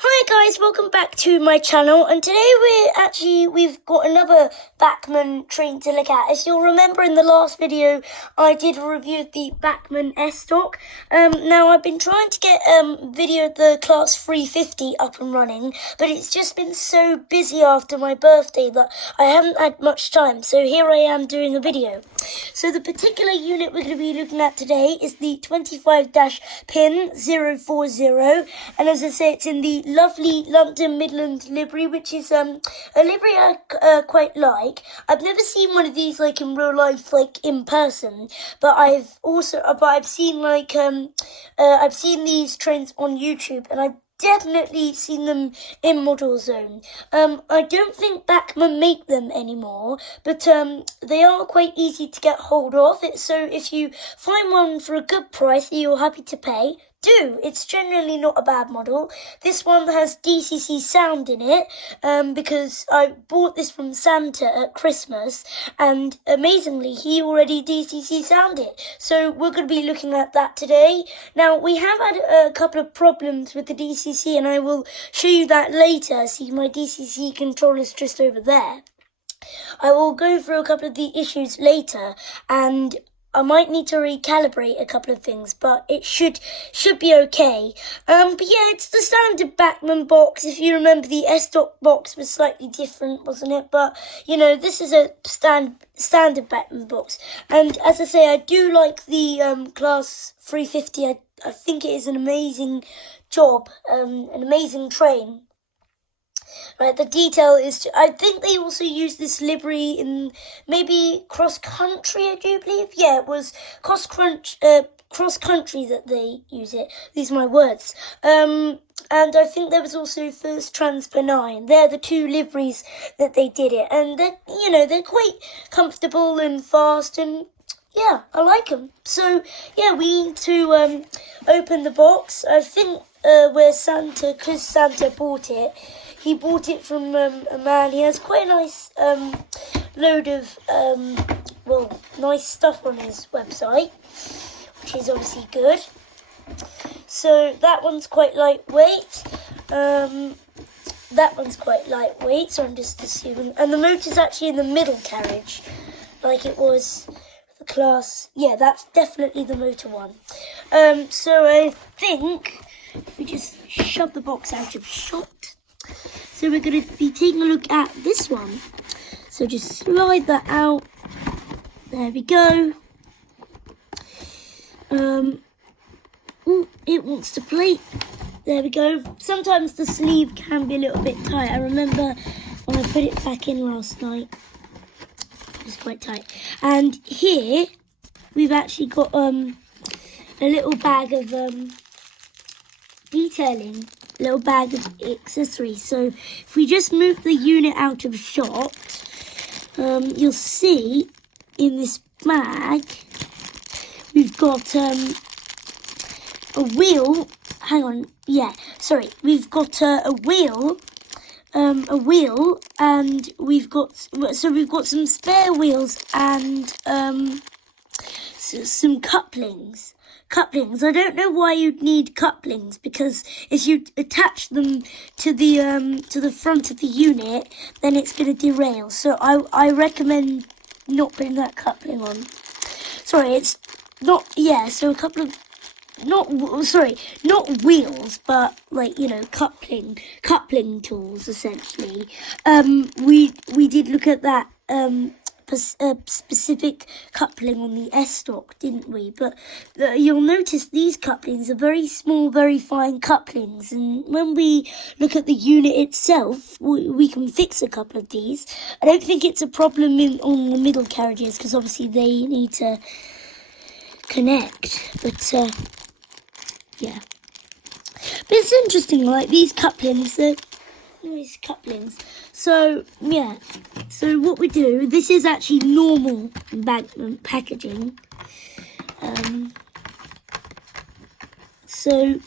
Hi guys, welcome back to my channel, and today we've got another Bachmann train to look at. As you'll remember, in the last video I did a review of the Bachmann S-Stock. Now I've been trying to get video of the Class 350 up and running, but it's just been so busy after my birthday that I haven't had much time, so here I am doing a video. So the particular unit we're going to be looking at today is the 25-pin 040, and as I say, it's in the lovely London Midland Livery, which is a livery I quite like. I've never seen one of these like in real life, like in person, but I've seen I've seen these trains on YouTube, and I've definitely seen them in Model Zone. I don't think Bachmann make them anymore, but they are quite easy to get hold of. So if you find one for a good price that you're happy to pay, it's generally not a bad model. This one has DCC sound in it, because I bought this from Santa at Christmas, and amazingly he already DCC sounded it. So we're going to be looking at that today. Now we have had a couple of problems with the DCC, and I will show you that later. See, my DCC controller's just over there. I will go through a couple of the issues later, and I might need to recalibrate a couple of things, but it should be okay. But yeah, it's the standard Bachmann box. If you remember, the S-Stock box was slightly different, wasn't it? But, you know, this is a standard Bachmann box. And as I say, I do like the Class 350. I think it is an amazing job, an amazing train. Right, the detail is, I think they also used this livery in maybe cross-country, I do believe. Yeah, it was cross-country that they use it. These are my words. And I think there was also First Transpennine. They're the two liveries that they did it. And they're quite comfortable and fast, and yeah, I like them. So, yeah, we need to open the box. I think because Santa bought it, he bought it from a man. He has quite a nice load of, nice stuff on his website, which is obviously good. So that one's quite lightweight. That one's quite lightweight, so I'm just assuming. And the motor's actually in the middle carriage, like it was the Class. Yeah, that's definitely the motor one. So I think we just shove the box out of shot. So we're going to be taking a look at this one. So just slide that out. There we go. It wants to plate. There we go. Sometimes the sleeve can be a little bit tight. I remember when I put it back in last night, it was quite tight. And here we've actually got a little bag of detailing. Little bag of accessories. So if we just move the unit out of shot, you'll see in this bag we've got a wheel. Hang on, yeah, sorry, we've got a wheel, and we've got some spare wheels and some couplings. I don't know why you'd need couplings, because if you attach them to the front of the unit, then it's going to derail. So I recommend not putting that coupling on. Sorry, it's not. Yeah, so a couple of not wheels, but coupling tools essentially. We did look at that specific coupling on the S-Stock, didn't we? But you'll notice these couplings are very small, very fine couplings, and when we look at the unit itself, we can fix a couple of these. I don't think it's a problem on the middle carriages, because obviously they need to connect, but yeah. But it's interesting, like these couplings, nice couplings. So yeah, so what we do, this is actually normal Bachmann packaging. So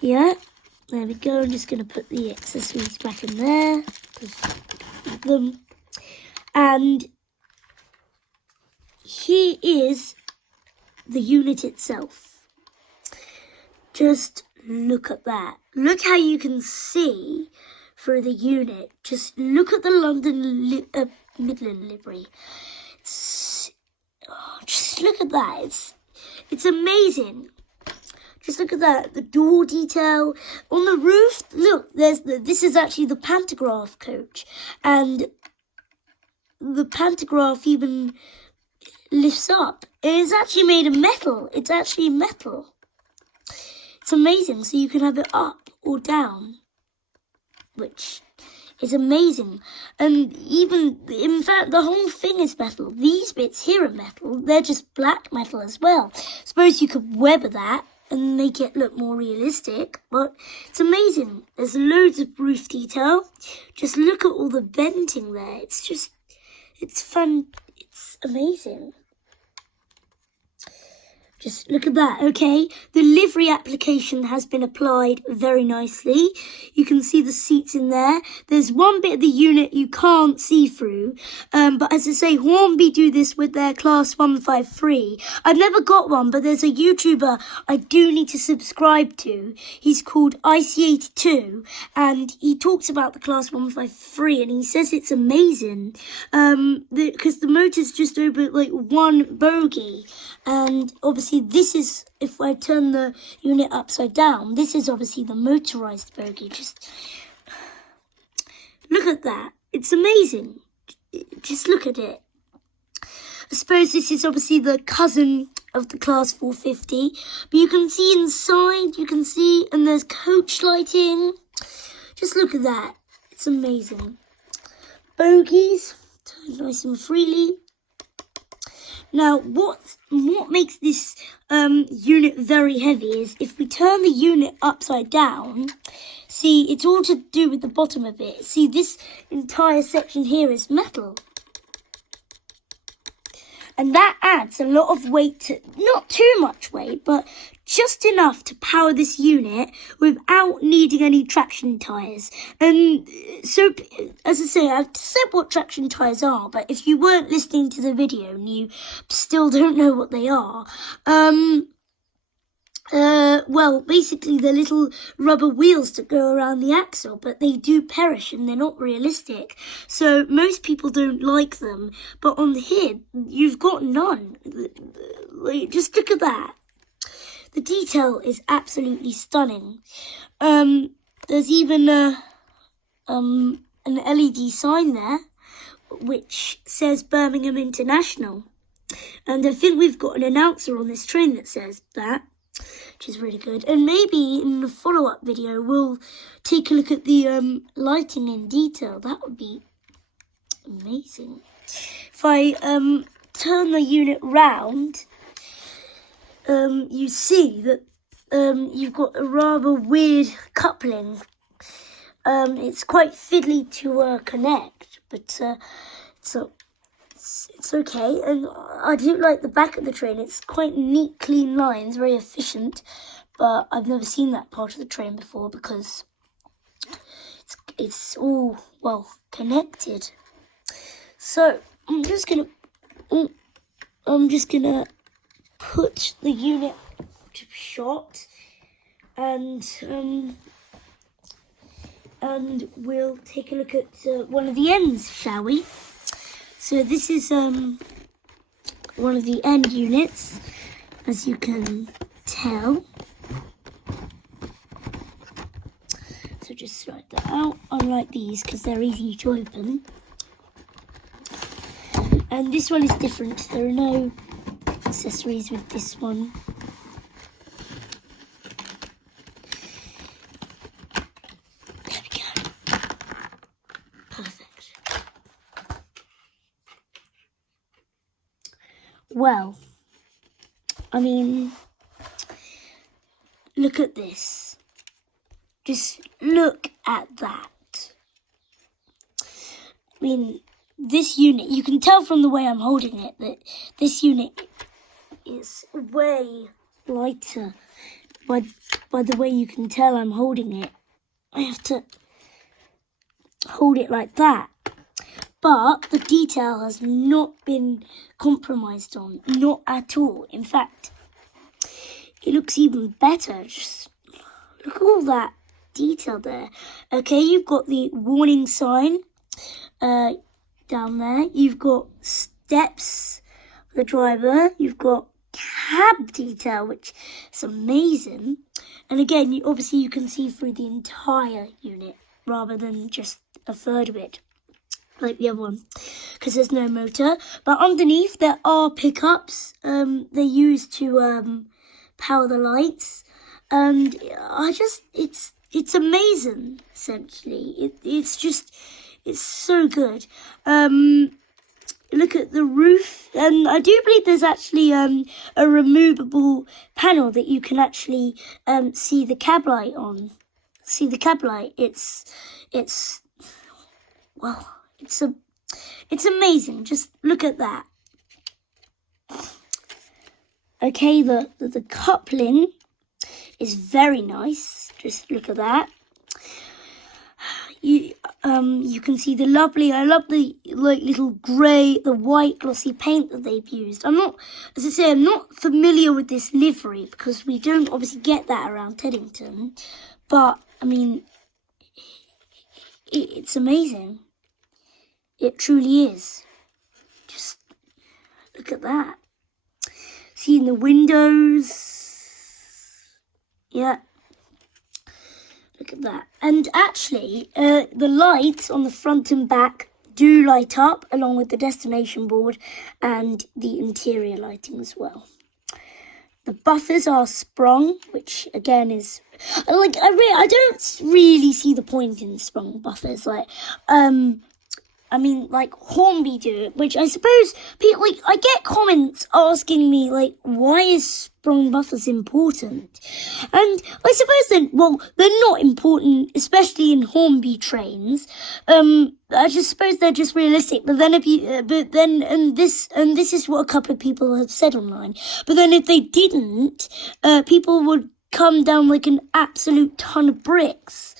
yeah, there we go. I'm just going to put the accessories back in there, and here is the unit itself. Just look at that. Look how you can see through the unit. Just look at the London Midland Livery. Just look at that. It's amazing. Just look at that. The door detail on the roof. Look, this is actually the pantograph coach, and the pantograph even lifts up. It is actually made of metal. It's actually metal. It's amazing. So you can have it up or down, which is amazing. And even, in fact, the whole thing is metal. These bits here are metal. They're just black metal as well. Suppose you could weather that and make it look more realistic, but it's amazing. There's loads of roof detail. Just look at all the venting there. It's fun. It's amazing. Just look at that, okay? The livery application has been applied very nicely. You can see the seats in there. There's one bit of the unit you can't see through. But as I say, Hornby do this with their Class 153. I've never got one, but there's a YouTuber I do need to subscribe to. He's called IC82, and he talks about the Class 153, and he says it's amazing. Because the motor's just over like one bogie. And obviously this is, if I turn the unit upside down, this is obviously the motorised bogie. Just look at that. It's amazing. Just look at it. I suppose this is obviously the cousin of the Class 450. But you can see inside, you can see, and there's coach lighting. Just look at that. It's amazing. Bogies, turn nice and freely. Now, what makes this unit very heavy is if we turn the unit upside down, see, it's all to do with the bottom of it. See, this entire section here is metal. And that adds a lot of weight to, not too much weight, but just enough to power this unit without needing any traction tyres. And so, as I say, I've said what traction tyres are, but if you weren't listening to the video and you still don't know what they are, well, basically they're little rubber wheels that go around the axle, but they do perish and they're not realistic. So most people don't like them, but on here, you've got none. Just look at that. The detail is absolutely stunning. There's even an LED sign there, which says Birmingham International. And I think we've got an announcer on this train that says that, which is really good. And maybe in the follow-up video, we'll take a look at the lighting in detail. That would be amazing. If I turn the unit round, you see that you've got a rather weird coupling. It's quite fiddly to connect, but it's okay. And I do like the back of the train. It's quite neat, clean lines, very efficient. But I've never seen that part of the train before because it's all, well, connected. So I'm just gonna put the unit to shot, and we'll take a look at one of the ends, shall we? So this is one of the end units, as you can tell. So just slide that out. I like these because they're easy to open. And this one is different. There are no accessories with this one. There we go. Perfect. Well, I mean, look at this. Just look at that. I mean, this unit, you can tell from the way I'm holding it that this unit is way lighter by the way you can tell I'm holding it. I have to hold it like that. But the detail has not been compromised on, not at all. In fact, it looks even better. Just Look at all that detail there. Okay, you've got the warning sign down there. You've got steps for the driver. You've got cab detail, which is amazing. And again, obviously you can see through the entire unit rather than just a third of it, like the other one, because there's no motor. But underneath there are pickups. They're used to power the lights, and it's amazing. Essentially, it's so good. Look at the roof, and I do believe there's actually a removable panel that you can actually see the cab light on. See the cab light. It's amazing. Just look at that. Okay, the coupling is very nice. Just look at that. You can see the lovely, I love the little grey, the white glossy paint that they've used. I'm not familiar with this livery because we don't obviously get that around Teddington. But, I mean, it's amazing. It truly is. Just look at that. See in the windows. Yeah. Look at that. And actually, the lights on the front and back do light up along with the destination board and the interior lighting as well. The buffers are sprung, which again is like I don't really see the point in sprung buffers. I mean, like Hornby do it, which I suppose people I get comments asking me why is sprung buffers important? And I suppose they're not important, especially in Hornby trains. I just suppose they're just realistic. But then this is what a couple of people have said online. But then if they didn't, people would come down like an absolute ton of bricks.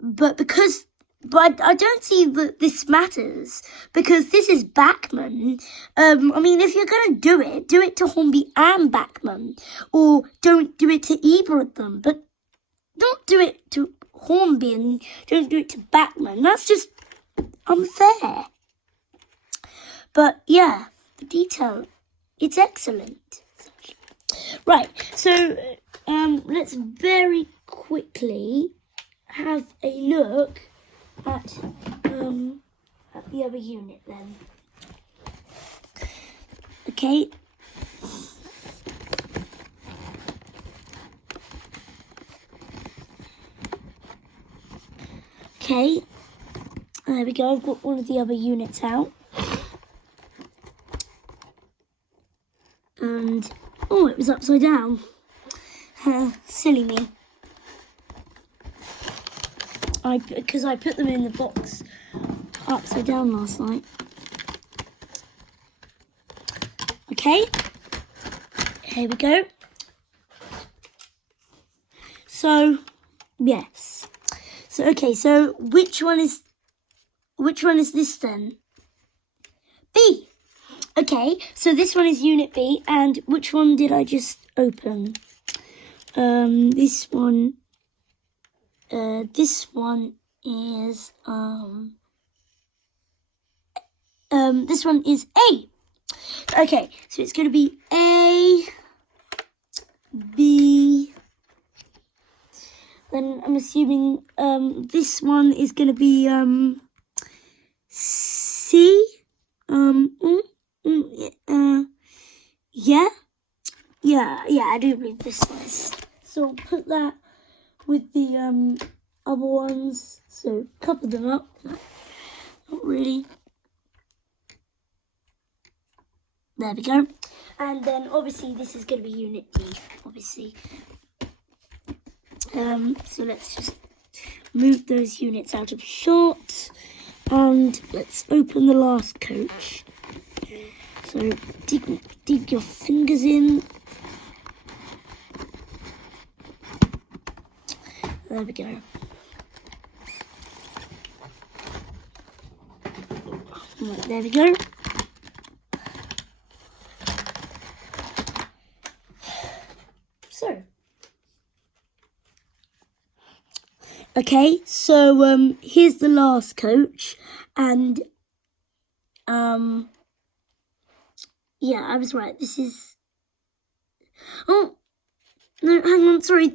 But I don't see that this matters because this is Bachmann. I mean, if you're going to do it to Hornby and Bachmann, or don't do it to either of them. But don't do it to Hornby and don't do it to Bachmann. That's just unfair. But yeah, the detail, it's excellent. Right, so let's very quickly have a look at the other unit then. Okay. Okay. There we go. I've got one of the other units out. And it was upside down. Silly me. Because I put them in the box upside down last night. Okay, here we go. So, yes. So, okay, so which one is this then? B. Okay, so this one is Unit B, and which one did I just open? This one. This one is this one is A. Okay, so it's going to be A, B. Then I'm assuming this one is going to be C. Yeah, I do believe this one is. So I'll put that with the other ones, so couple them up. Not really. There we go. And then obviously this is going to be Unit D, obviously. So let's just move those units out of shot, and let's open the last coach. So dig your fingers in. There we go. Right, there we go. So, Okay, so here's the last coach, and yeah, I was right. This is. Oh no, hang on. Sorry,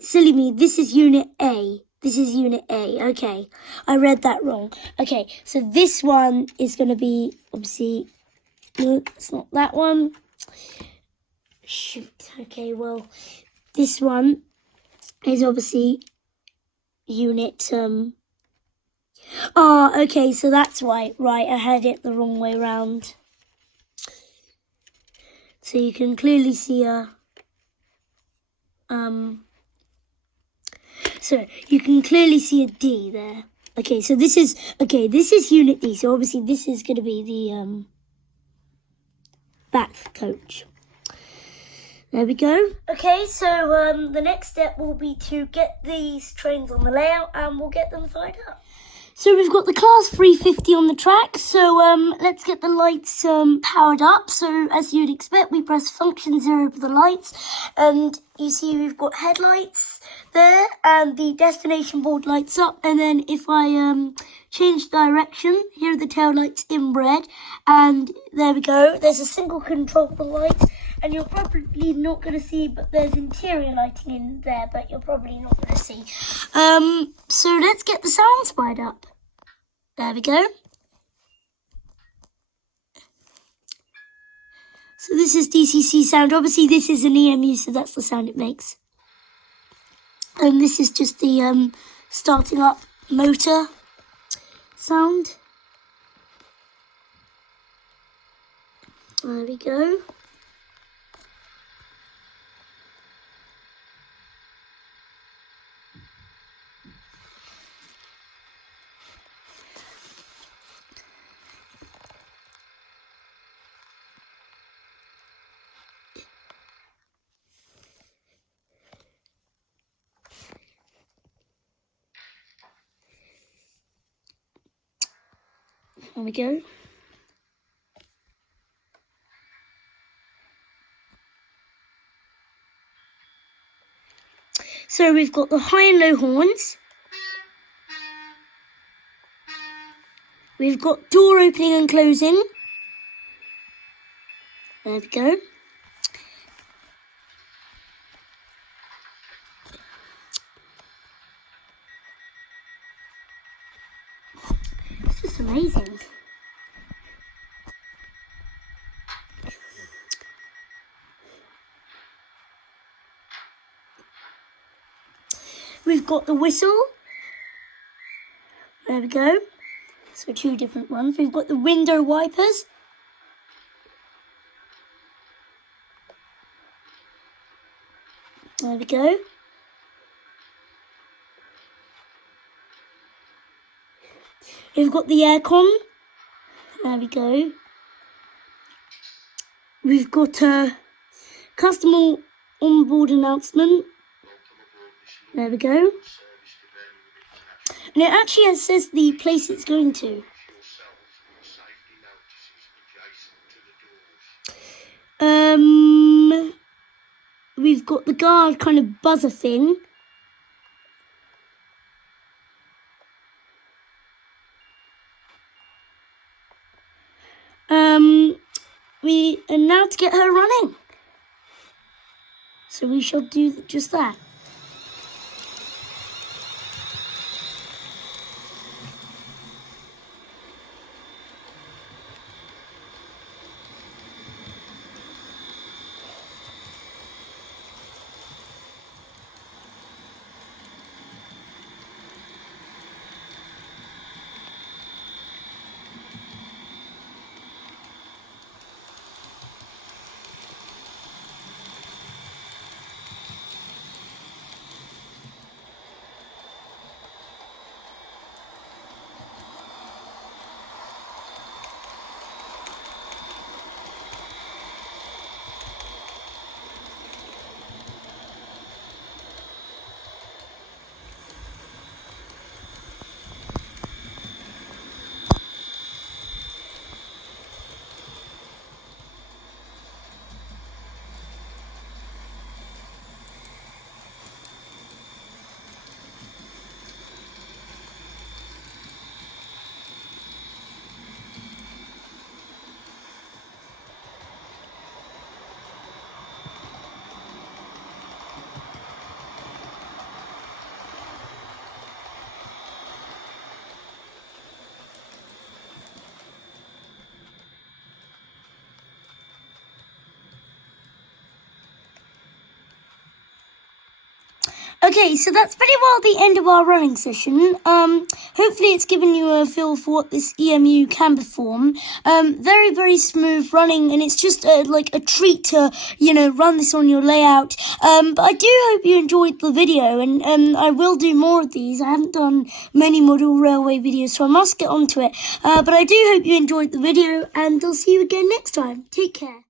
silly me. This is Unit A. This is Unit A. Okay, I read that wrong. Okay, so this one is going to be obviously. No, it's not that one. Shoot. Okay, well, this one is obviously Unit okay, so that's why. Right, I had it the wrong way round. So you can clearly see so you can clearly see a D there. Okay, so this is Unit D. So obviously this is going to be the back coach. There we go. Okay, so the next step will be to get these trains on the layout and we'll get them fired up. So we've got the Class 350 on the track, so let's get the lights powered up. So as you'd expect, we press function 0 for the lights, and you see we've got headlights there, and the destination board lights up, and then if I change direction, here are the tail lights in red, and there we go. There's a single control for the lights, and you're probably not going to see, but there's interior lighting in there, but you're probably not going to see. So let's get the sounds fired up. There we go. So this is DCC sound. Obviously this is an EMU, so that's the sound it makes. And this is just the starting up motor sound. There we go. There we go. So we've got the high and low horns. We've got door opening and closing. There we go. This is amazing. We've got the whistle. There we go. So 2 different ones. We've got the window wipers. There we go. We've got the aircon. There we go. We've got a customer onboard announcement. There we go. And it actually says the place it's going to. We've got the guard kind of buzzer thing. And now to get her running. So we shall do just that. Okay, so that's pretty well the end of our running session. Hopefully it's given you a feel for what this EMU can perform. Very, very smooth running, and it's just like a treat to, run this on your layout. But I do hope you enjoyed the video, and I will do more of these. I haven't done many model railway videos, so I must get onto it. But I do hope you enjoyed the video, and I'll see you again next time. Take care.